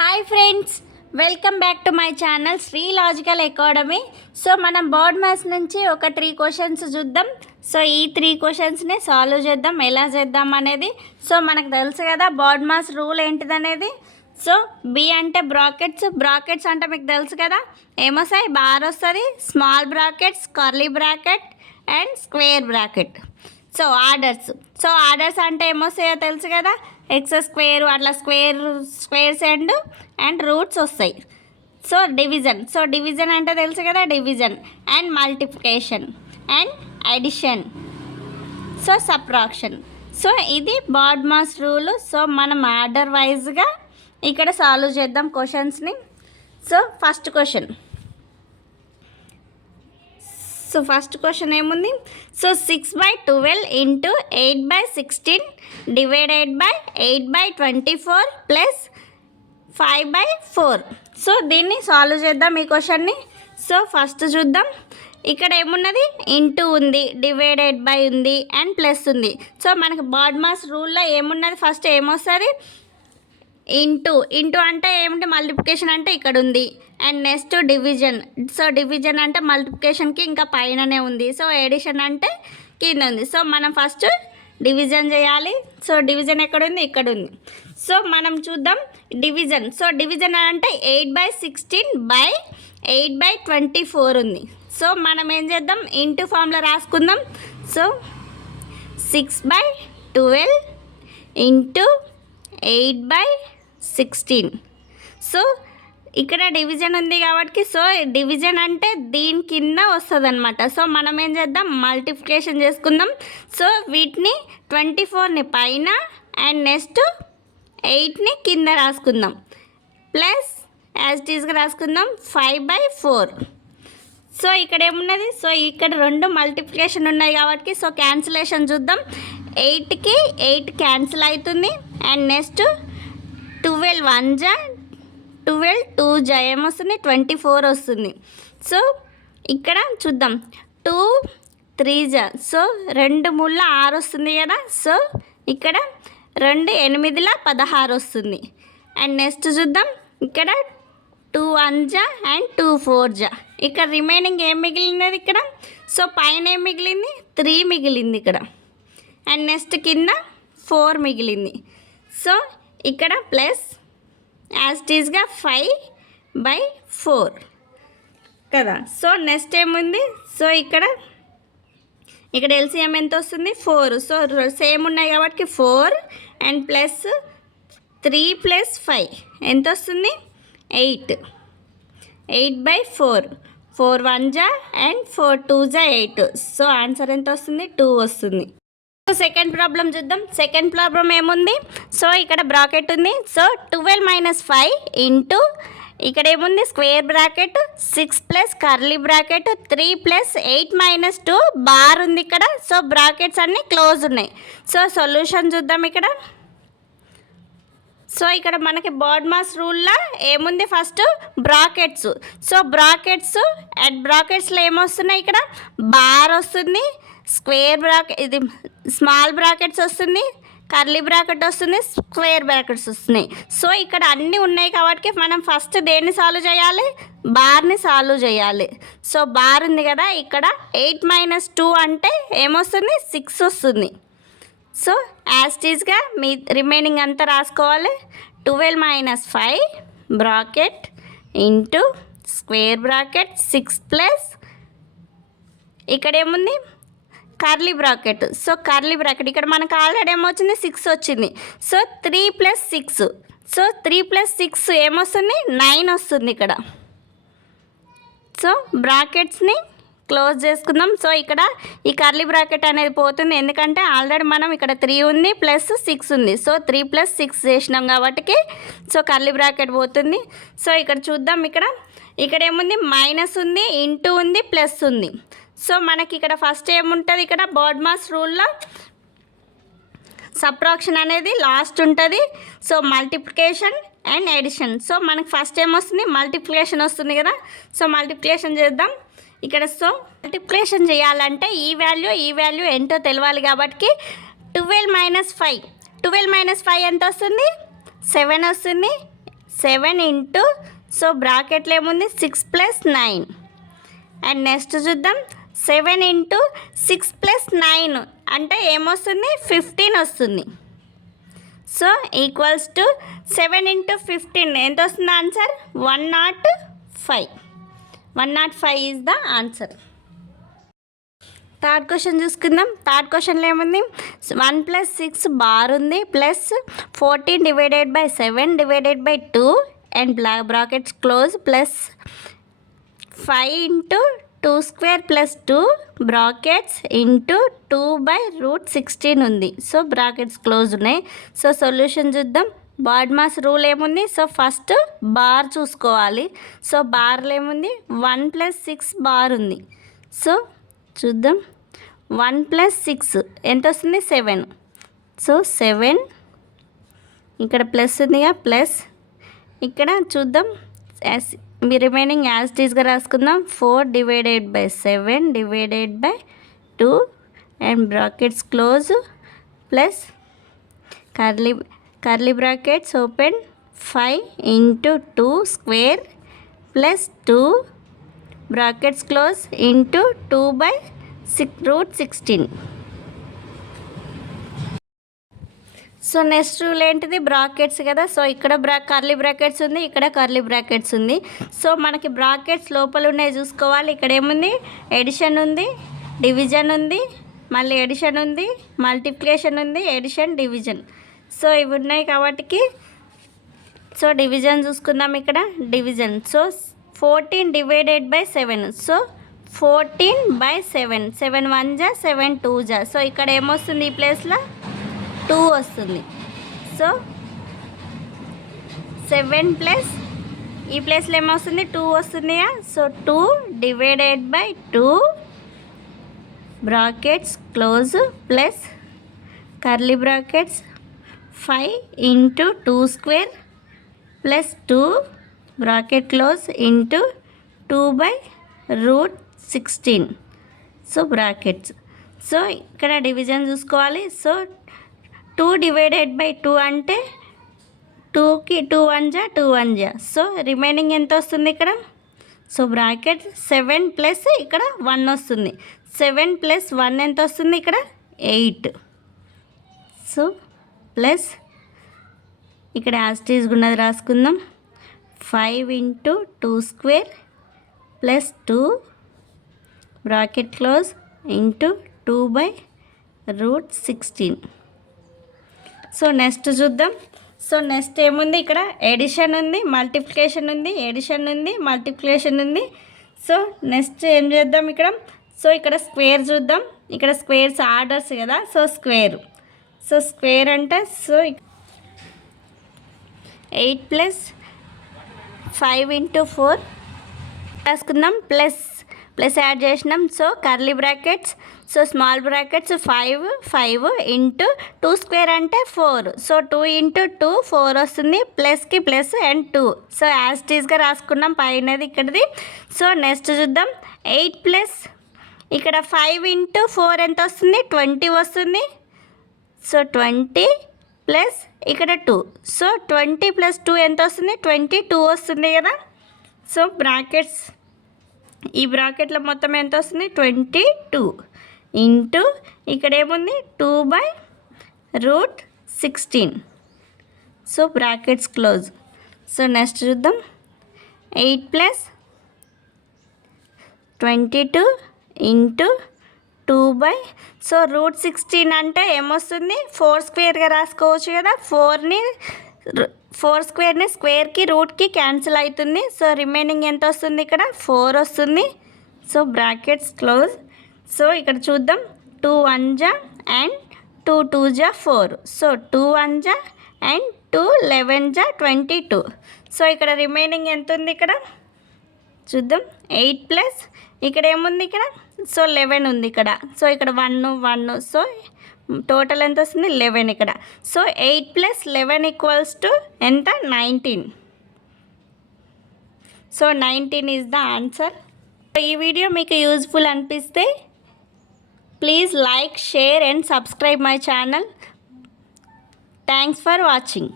Hi friends, welcome back to my channel Shri logical academy. So మనం board maths నుంచి ఒక 3 questions చూద్దాం. So ఈ 3 క్వశ్చన్స్ని సాల్వ్ చేద్దాం. ఎలా చేద్దాం అనేది సో మనకు తెలుసు కదా బోర్డ్ మ్యాథ్స్ రూల్ ఏంటిదనేది. సో బి అంటే బ్రాకెట్స్ అంటే మీకు తెలుసు కదా ఏమొస్తాయి, బార్ వస్తుంది, small brackets, curly bracket and square bracket. So orders అంటే ఏమొస్తాయో తెలుసు కదా, ఎక్స్ స్క్వేర్ అట్లా స్క్వేర్స్ అండ్ రూట్స్ వస్తాయి. సో డివిజన్ అంటే తెలుసు కదా, division and multiplication and addition, so subtraction. So ఇది బోర్డ్ మ్యాథ్స్ రూల్. సో మనం ఆర్డర్ వైజ్గా ఇక్కడ సాల్వ్ చేద్దాం క్వశ్చన్స్ని. సో ఫస్ట్ క్వశ్చన్ ఏముంది, so 6/12 into 8/16 divided by 8/24 plus 5/4. So దీన్ని సాల్వ్ చేద్దాం ఈ క్వశ్చన్ని. సో ఫస్ట్ చూద్దాం, ఇక్కడ ఏమున్నది, ఇంటూ ఉంది, డివైడెడ్ బై ఉంది అండ్ ప్లస్ ఉంది. సో మనకి బోర్డ్ మ్యాథ్స్ రూల్లో ఏమున్నది, ఫస్ట్ ఏమొస్తుంది, ఇంటూ అంటే ఏమిటి, మల్టిప్లికేషన్ అంటే ఇక్కడ ఉంది and next division. So division అంటే మల్టిప్లికేషన్కి ఇంకా పైననే ఉంది. సో ఎడిషన్ అంటే కింద ఉంది. సో మనం ఫస్ట్ డివిజన్ చేయాలి. సో డివిజన్ ఎక్కడ ఉంది, ఇక్కడ ఉంది. సో మనం చూద్దాం డివిజన్. సో డివిజన్ అంటే 8/16 బై 8/24 ఉంది. సో మనం ఏం చేద్దాం, ఇంటూ ఫామ్లో రాసుకుందాం. So 6/12 into 8/16. సో ఇక్కడ డివిజన్ ఉంది కాబట్టి సో డివిజన్ అంటే దీని కింద వస్తుంది అనమాట. సో మనం ఏం చేద్దాం, మల్టిప్లికేషన్ చేసుకుందాం. సో వీటిని 24ని పైన అండ్ నెక్స్ట్ 8ని కింద రాసుకుందాం, ప్లస్ యాజ్ ఇట్ ఈస్గా రాసుకుందాం 5/4. సో ఇక్కడ ఏమున్నది, సో ఇక్కడ 2 మల్టిప్లికేషన్ ఉన్నాయి కాబట్టి సో క్యాన్సిలేషన్ చూద్దాం. 8కి 8 క్యాన్సిల్ అవుతుంది అండ్ నెక్స్ట్ 12 1 జా 12 2 జా ఏమొస్తుంది, 24 వస్తుంది. సో ఇక్కడ చూద్దాం 2 3 జా, సో 2 3 6 వస్తుంది కదా. సో ఇక్కడ 2 8 16 వస్తుంది. అండ్ నెక్స్ట్ చూద్దాం, ఇక్కడ 2 1 జా అండ్ 2 4 జా. ఇక్కడ రిమైనింగ్ ఏం మిగిలినది ఇక్కడ, సో పైన ఏం మిగిలింది, 3 మిగిలింది ఇక్కడ అండ్ నెక్స్ట్ కింద 4 మిగిలింది. సో ఇక్కడ ప్లస్ యాజ్ ఇట్ ఈస్గా 5/4 కదా. సో నెక్స్ట్ ఏముంది, సో ఇక్కడ ఎల్సిఎం ఎంత వస్తుంది, 4. సో సేమ్ ఉన్నాయి కాబట్టి 4 అండ్ ప్లస్ 3 + 5 ఎంత వస్తుంది, 8. 8/4, 4 1 జా అండ్ 4 2 జా 8. సో ఆన్సర్ ఎంత వస్తుంది, 2 వస్తుంది. సో సెకండ్ ప్రాబ్లం చూద్దాం. సెకండ్ ప్రాబ్లం ఏముంది, సో ఇక్కడ బ్రాకెట్ ఉంది. సో 12 - 5 ఇంటూ ఇక్కడ ఏముంది, square bracket 6 plus curly bracket 3 + 8 - 2 bar ఉంది ఇక్కడ. సో బ్రాకెట్స్ అన్నీ క్లోజ్ ఉన్నాయి. సో సొల్యూషన్ చూద్దాం ఇక్కడ. సో ఇక్కడ మనకి బోర్డ్ మ్యాథ్స్ రూల్లో ఏముంది, ఫస్ట్ బ్రాకెట్స్. సో బ్రాకెట్స్లో ఏమొస్తున్నాయి, ఇక్కడ బార్ వస్తుంది, స్క్వేర్ బ్రాకెట్ ఇది స్మాల్ బ్రాకెట్స్ వస్తుంది, కర్లీ బ్రాకెట్ వస్తుంది, స్క్వేర్ బ్రాకెట్స్ వస్తున్నాయి. సో ఇక్కడ అన్నీ ఉన్నాయి కాబట్టి మనం ఫస్ట్ దేన్ని సాల్వ్ చేయాలి, బార్ని సాల్వ్ చేయాలి. సో బార్ ఉంది కదా ఇక్కడ, 8 - 2 అంటే ఏమొస్తుంది, 6 వస్తుంది. సో యాజ్ ఇట్ ఈస్గా మీ రిమైనింగ్ అంతా రాసుకోవాలి. 12 - 5 bracket into square bracket 6 plus ఇక్కడ ఏముంది, curly bracket. So curly bracket ఇక్కడ మనకు ఆల్రెడీ ఏమొచ్చింది, 6 వచ్చింది. సో 3 + 6, సో 3 + 6 ఏమొస్తుంది, 9 వస్తుంది ఇక్కడ. సో బ్రాకెట్స్ని క్లోజ్ చేసుకుందాం. సో ఇక్కడ ఈ కర్లీ బ్రాకెట్ అనేది పోతుంది, ఎందుకంటే ఆల్రెడీ మనం ఇక్కడ 3 ఉంది ప్లస్ 6 ఉంది. సో 3 + 6 చేసినాం కాబట్టి సో కర్లీ బ్రాకెట్ పోతుంది. సో ఇక్కడ చూద్దాం, ఇక్కడ ఏముంది, మైనస్ ఉంది, ఇంటూ ఉంది, ప్లస్ ఉంది. సో మనకి ఇక్కడ ఫస్ట్ ఏముంటుంది, ఇక్కడ బోర్డ్ మ్యాథ్స్ రూల్లో సబ్ట్రాక్షన్ అనేది లాస్ట్ ఉంటుంది. So multiplication and addition. So మనకి ఫస్ట్ ఏమొస్తుంది, మల్టిప్లికేషన్ వస్తుంది కదా. సో మల్టిప్లికేషన్ చేద్దాం ఇక్కడ. సో మల్టిప్లికేషన్ చేయాలంటే ఈ వాల్యూ ఎంతో తెలియాలి కాబట్టి 12 - 5 ఎంత వస్తుంది, 7 వస్తుంది. 7 ఇంటూ సో బ్రాకెట్లో ఏముంది 6 + 9. అండ్ నెక్స్ట్ చూద్దాం 7 ఇంటూ 6 + 9 అంటే ఏమొస్తుంది 15 వస్తుంది. సో ఈక్వల్స్ టు 7 ఇంటూ 15 ఎంత వస్తుంది answer 105. 105 is the answer. Third question చూసుకుందాం. థర్డ్ క్వశ్చన్లో ఏముంది 1 + 6 బార్ ఉంది plus 14 / 7 / 2 and brackets close plus 5 into 2² + 2 brackets into 2/√16 ఉంది. సో బ్రాకెట్స్ క్లోజ్ ఉన్నాయి. సో సొల్యూషన్ చూద్దాం. బాడ్మాస్ రూల్ ఏముంది, సో ఫస్ట్ బార్ చూసుకోవాలి. సో బార్లో ఏముంది 1 + 6 బార్ ఉంది. సో చూద్దాం 1 + 6 ఎంత వస్తుంది 7. సో 7 ఇక్కడ ప్లస్ ఉందిగా ప్లస్ ఇక్కడ చూద్దాం రిమైనింగ్ యాజ్ ఇట్ ఈస్గా రాసుకుందాం. 4 / 7 / 2 and brackets close plus curly brackets open 5 into 2² plus 2 brackets close into 2/√16. So next rule ఏంటిది బ్రాకెట్స్ కదా. సో ఇక్కడ కర్లీ బ్రాకెట్స్ ఉంది, ఇక్కడ కర్లీ బ్రాకెట్స్ ఉంది. సో మనకి బ్రాకెట్స్ లోపల ఉన్నాయి చూసుకోవాలి. ఇక్కడ ఏముంది ఎడిషన్ ఉంది, డివిజన్ ఉంది, మళ్ళీ ఎడిషన్ ఉంది, మల్టిప్లికేషన్ ఉంది, ఎడిషన్ డివిజన్. సో ఇవి ఉన్నాయి కాబట్టి సో డివిజన్ చూసుకుందాం. ఇక్కడ డివిజన్ సో 14 / 7. సో 14/7 7 1 జా 7 2 జా. సో ఇక్కడ ఏమొస్తుంది ఈ ప్లేస్లో 2 వస్తుంది. సో 7 ప్లస్ ఈ ప్లేస్లో ఏమొస్తుంది 2 వస్తుంది. So 2 / 2 brackets close plus curly brackets 5 into 2² plus 2 bracket close into 2/√16. So brackets so ఇక్కడ డివిజన్ చూసుకోవాలి. సో 2 / 2 అంటే 2కి 2 1 జా 2 1 జా. సో రిమైనింగ్ ఎంత వస్తుంది ఇక్కడ. సో బ్రాకెట్ 7 ప్లస్ ఇక్కడ 1 వస్తుంది. 7 + 1 ఎంత వస్తుంది ఇక్కడ 8. సో ప్లస్ ఇక్కడ యాస్టీస్ ఉన్నది రాసుకుందాం. 5 into 2² plus 2 bracket close into 2/√16. So next చూద్దాం. సో నెక్స్ట్ ఏముంది ఇక్కడ ఎడిషన్ ఉంది, మల్టిప్లికేషన్ ఉంది, ఎడిషన్ ఉంది, మల్టిప్లికేషన్ ఉంది. సో నెక్స్ట్ ఏం చేద్దాం ఇక్కడ. సో ఇక్కడ స్క్వేర్ చూద్దాం. ఇక్కడ స్క్వేర్స్ ఆర్డర్స్ కదా. సో స్క్వేర్ సో స్క్వేర్ అంటే సో 8 + 5 ఇంటూ 4 రాసుకుందాం ప్లస్ యాడ్ చేసినాం. So curly brackets so small brackets 5 into 2² అంటే 4. సో 2 ఇంటూ 2 4 వస్తుంది. ప్లస్కి plus and 2. So as it ఈస్గా రాసుకున్నాం పైనది ఇక్కడది. సో నెక్స్ట్ చూద్దాం 8 ప్లస్ ఇక్కడ 5 ఇంటూ 4 ఎంత వస్తుంది 20 వస్తుంది. సో 20 ప్లస్ ఇక్కడ 2. సో 20 + 2 ఎంత వస్తుంది 22 వస్తుంది కదా. సో బ్రాకెట్స్ ఈ బ్రాకెట్లో మొత్తం ఎంత వస్తుంది 22 ఇంటూ ఇక్కడ ఏముంది 2/√16. So brackets close. So next చూద్దాం 8 + 22 ఇంటూ 2 సో √16 అంటే ఏమొస్తుంది 4² రాసుకోవచ్చు కదా. 4² స్క్వేర్కి రూట్కి క్యాన్సిల్ అవుతుంది. సో రిమైనింగ్ ఎంత వస్తుంది ఇక్కడ 4 వస్తుంది. So brackets close. సో ఇక్కడ చూద్దాం 2 1 జా అండ్ 2 2 జా 4. సో 2 1 జా అండ్ 2 11 జా 22. సో ఇక్కడ రిమైనింగ్ ఎంత ఉంది ఇక్కడ చూద్దాం 8 ప్లస్ ఇక్కడ ఏముంది ఇక్కడ సో 11 ఉంది ఇక్కడ. సో ఇక్కడ 1 1 సో టోటల్ ఎంత వస్తుంది 11 ఇక్కడ. సో 8 + 11 ఈక్వల్స్ టు ఎంత 19. So 19 is the answer. ఈ వీడియో మీకు యూజ్ఫుల్ అనిపిస్తే please like, share and subscribe my channel. Thanks for watching.